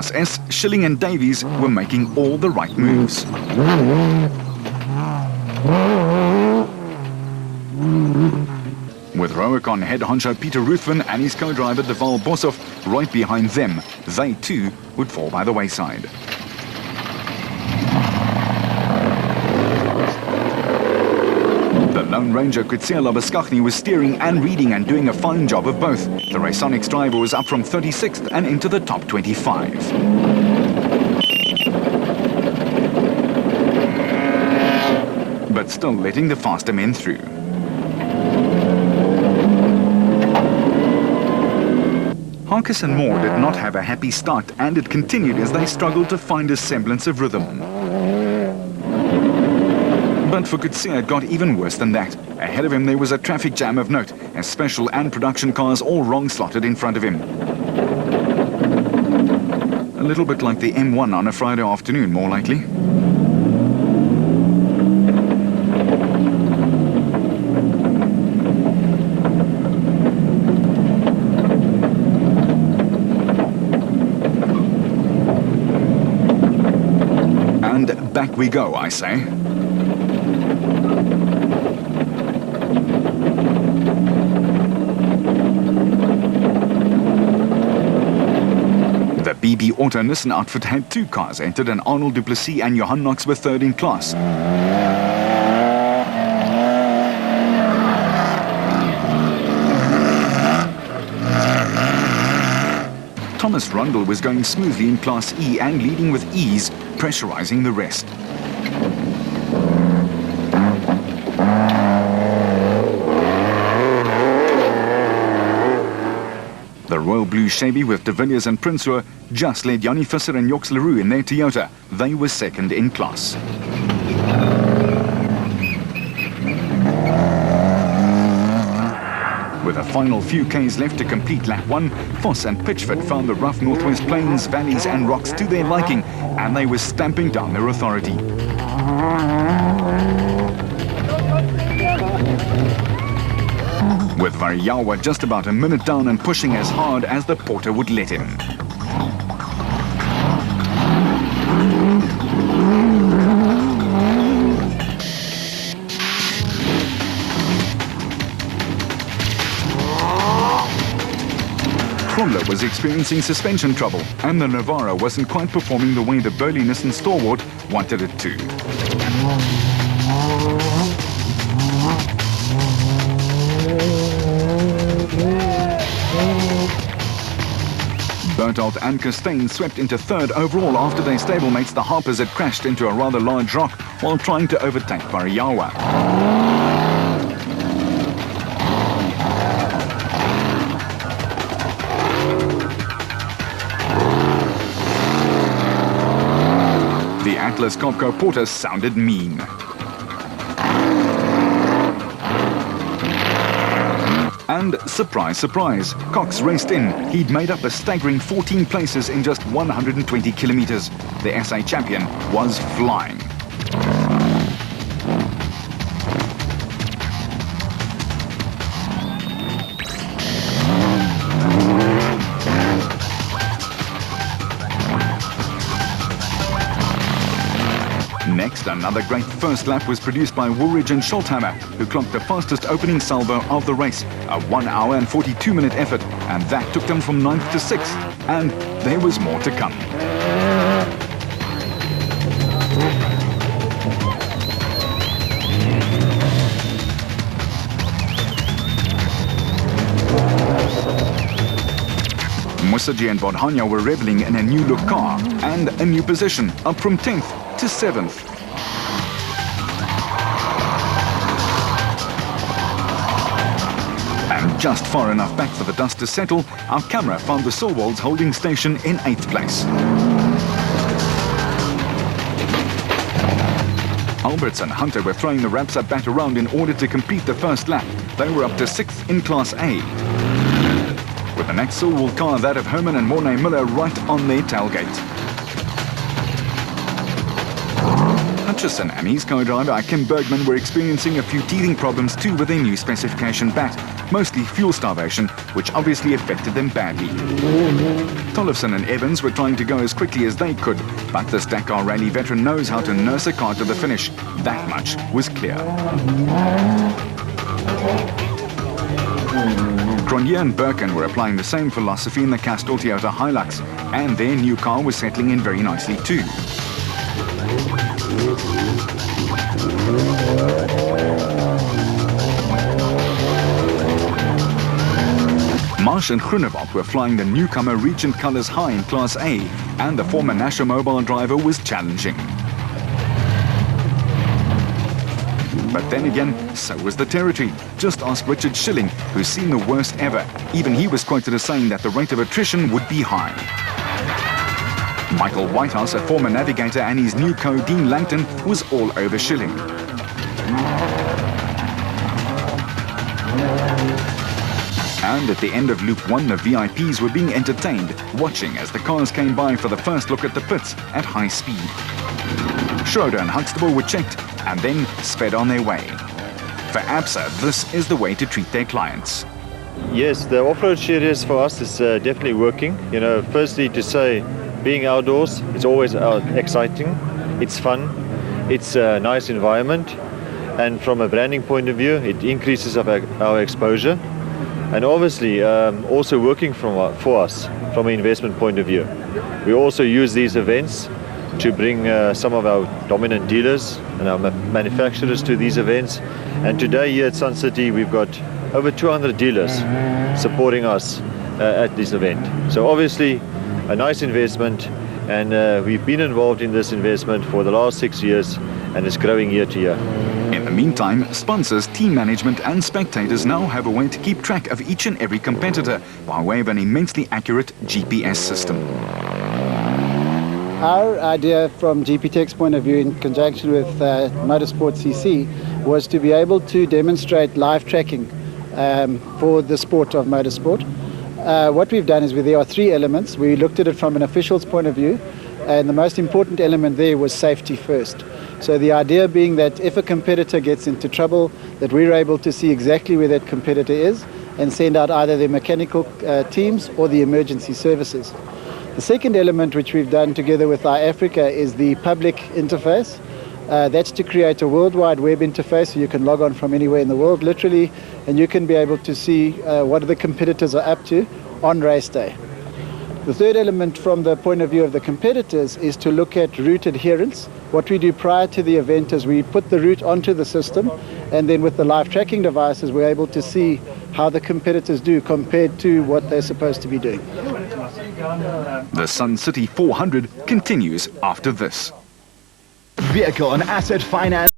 Class S, Schilling and Davies were making all the right moves. With Rowicon head honcho Peter Ruthven and his co-driver Deval Boshoff right behind them, they too would fall by the wayside. The Lone Ranger Kutsia Labaskachny was steering and reading and doing a fine job of both. The Raysonics driver was up from 36th and into the top 25. But still letting the faster men through. Harkis and Moore did not have a happy start, and it continued as they struggled to find a semblance of rhythm. But for Kutsia, it got even worse than that. Ahead of him, there was a traffic jam of note, as special and production cars all wrong-slotted in front of him. A little bit like the M1 on a Friday afternoon, more likely. And back we go, I say. The BB Auto Nissan outfit had two cars entered, and Arnold du Plessis and Johan Knox were third in class. Thomas Rundle was going smoothly in Class E and leading with ease, pressurizing the rest. The Royal Blue Chevy with De Villiers and Prinsloo just led Jannie Visser and Joks Leroux in their Toyota. They were second in class. With a final few Ks left to complete lap 1, Foss and Pitchford found the rough northwest plains, valleys and rocks to their liking, and they were stamping down their authority. With Variawa just about a minute down and pushing as hard as the porter would let him. Krumler was experiencing suspension trouble, and the Navara wasn't quite performing the way the Burley Nissan stalwart wanted it to. Berthold and Costain swept into third overall after their stablemates, the Harpers, had crashed into a rather large rock while trying to overtake Variawa. The Atlas Copco Porter sounded mean. And surprise, surprise, Cox raced in. He'd made up a staggering 14 places in just 120 kilometers. The SA champion was flying. Next, another great first lap was produced by Woolridge and Schulthammer, who clocked the fastest opening salvo of the race, a 1 hour and 42-minute effort, and that took them from 9th to 6th, and there was more to come. Musaji and Bodhania were reveling in a new look car and a new position, up from 10th to 7th. And just far enough back for the dust to settle, our camera found the Silwolds holding station in 8th place. Alberts and Hunter were throwing the Rapsa bat around in order to complete the first lap. They were up to 6th in Class A. With the next Silwold car, that of Herman and Mornay Miller, right on their tailgate. Hutchison and his co-driver Kim Bergman were experiencing a few teething problems too with their new specification bat, mostly fuel starvation, which obviously affected them badly. Tollefson and Evans were trying to go as quickly as they could, but this Dakar Rally veteran knows how to nurse a car to the finish. That much was clear. Cronje and Birkin were applying the same philosophy in the Castrol Toyota Hilux, and their new car was settling in very nicely too. Marsh and Groenewald were flying the newcomer Regent Colours High in Class A, and the former Nasher Mobile driver was challenging. But then again, so was the territory. Just ask Richard Schilling, who's seen the worst ever. Even he was quoted as saying that the rate of attrition would be high. Michael Whitehouse, a former navigator, and his new co-Dean Langton, was all over Schilling. And at the end of Loop 1, the VIPs were being entertained, watching as the cars came by for the first look at the pits at high speed. Schroeder and Huxtable were checked and then sped on their way. For ABSA, this is the way to treat their clients. Yes, the off-road series for us is definitely working. You know, firstly to say, being outdoors, it's always exciting, it's fun, it's a nice environment, and from a branding point of view, it increases our exposure. And obviously, also working for us from an investment point of view. We also use these events to bring some of our dominant dealers and our manufacturers to these events. And today here at Sun City, we've got over 200 dealers supporting us at this event. So obviously, a nice investment, and we've been involved in this investment for the last 6 years, and it's growing year to year. In the meantime, sponsors, team management and spectators now have a way to keep track of each and every competitor by way of an immensely accurate GPS system. Our idea from GPTech's point of view, in conjunction with Motorsport CC, was to be able to demonstrate live tracking for the sport of motorsport. What we've done is there are three elements. We looked at it from an official's point of view, and the most important element there was safety first. So the idea being that if a competitor gets into trouble, that we're able to see exactly where that competitor is and send out either the mechanical teams or the emergency services. The second element, which we've done together with iAfrica, is the public interface. That's to create a worldwide web interface so you can log on from anywhere in the world, literally, and you can be able to see what the competitors are up to on race day. The third element from the point of view of the competitors is to look at route adherence. What we do prior to the event is we put the route onto the system, and then with the live tracking devices, we're able to see how the competitors do compared to what they're supposed to be doing. The Sun City 400 continues after this. Vehicle and Asset Finance.